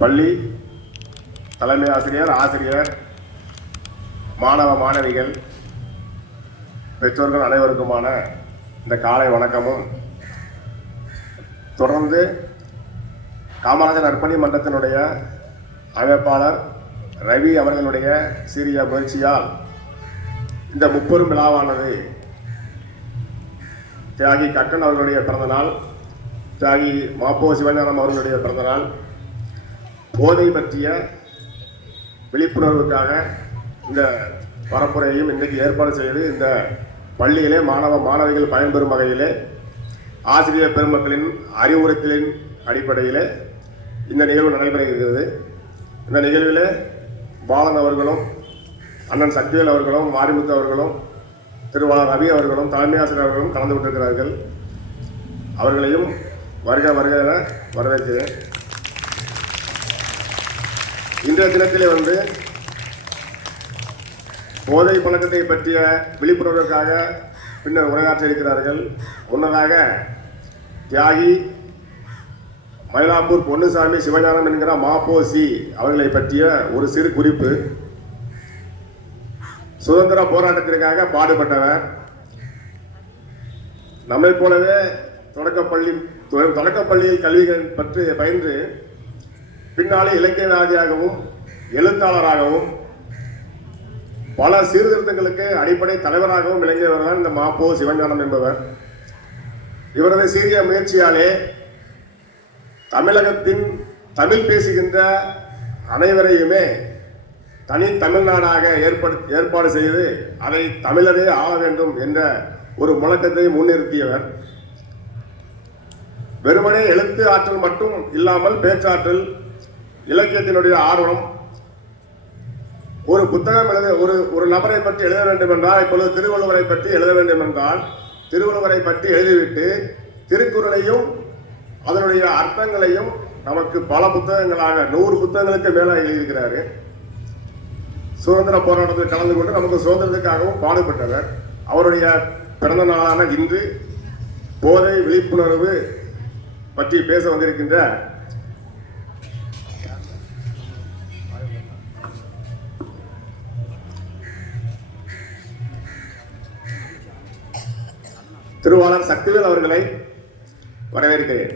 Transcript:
பள்ளி தலைமை ஆசிரியர், ஆசிரியர், மாணவ மாணவிகள், பெற்றோர்கள் அனைவருக்குமான இந்த காலை வணக்கமும், தொடர்ந்து காமராஜர் நற்பணி மன்றத்தினுடைய அமைப்பாளர் ரவி அவர்களுடைய சீரிய முயற்சியால் இந்த முப்பெரும் விழாவானது தியாகி கக்கன் அவர்களுடைய பிறந்தநாள், தியாகி மாப்போ சிவஞானம் அவர்களுடைய பிறந்தநாள், போதை பற்றிய விழிப்புணர்வுக்காக இந்த பரப்புரையையும் இன்றைக்கு ஏற்பாடு செய்து இந்த பள்ளியிலே மாணவ மாணவிகள் பயன்பெறும் வகையிலே ஆசிரியர் பெருமக்களின் அறிவுறுத்தலின் அடிப்படையிலே இந்த நிகழ்வு நடைபெறுகிறது. இந்த நிகழ்வில் பாலன் அவர்களும், அண்ணன் சக்திவேல் அவர்களும், மாரிமுத்து அவர்களும், திருவாளர் ரவி அவர்களும், தலைமை ஆசிரியர் அவர்களும் கலந்து கொண்டிருக்கிறார்கள். அவர்களையும் வருக வருக என வரவேற்கிறேன். இன்றைய தினத்திலே போதை பழக்கத்தை பற்றிய விழிப்புணர்வுக்காக பின்னர் உரையாற்ற இருக்கிறார்கள். முன்னதாக தியாகி மயிலாப்பூர் பொன்னுசாமி சிவஞானம் என்கிற மாப்போசி அவர்களை பற்றிய ஒரு சிறு குறிப்பு. சுதந்திர போராட்டத்திற்காக பாடுபட்டவர். நம்மை போலவே தொடக்கப்பள்ளியில் கல்வி பற்றி பயின்று பின்னாலே இலக்கியவாதியாகவும் எழுத்தாளராகவும் பல சீர்திருத்தங்களுக்கு அடிப்படை தலைவராகவும் விளங்கியவர் தான் இந்த மாப்போ சிவஞானம் என்பவர். இவரது சீரிய முயற்சியாலே தமிழகத்தின் தமிழ் பேசுகின்ற அனைவரையுமே தனி தமிழ்நாடாக ஏற்பாடு செய்து அதை தமிழரே ஆள வேண்டும் என்ற ஒரு முழக்கத்தை முன்னிறுத்தியவர். வெறுமனே எழுத்து ஆற்றல் மட்டும் இல்லாமல் பேச்சாற்றல், இலக்கியத்தினுடைய ஆர்வம், ஒரு புத்தகம் ஒரு நபரை பற்றி எழுத வேண்டும் என்றால், இப்பொழுது திருவள்ளுவரை பற்றி எழுத வேண்டும் என்றால் திருவள்ளுவரை பற்றி எழுதிவிட்டு திருக்குறளையும் அதனுடைய அர்த்தங்களையும் நமக்கு பல புத்தகங்களாக 100 புத்தகங்களுக்கு மேலே எழுதியிருக்கிறாரு. சுதந்திர போராட்டத்தில் கலந்து கொண்டு நமக்கு சுதந்திரத்துக்காகவும் பாடுபட்டவர். அவருடைய பிறந்த நாளான இன்று போதை விழிப்புணர்வு பற்றி பேச வந்திருக்கின்ற திருவாளர் சக்திவேல் அவர்களை வரவேற்கிறேன்.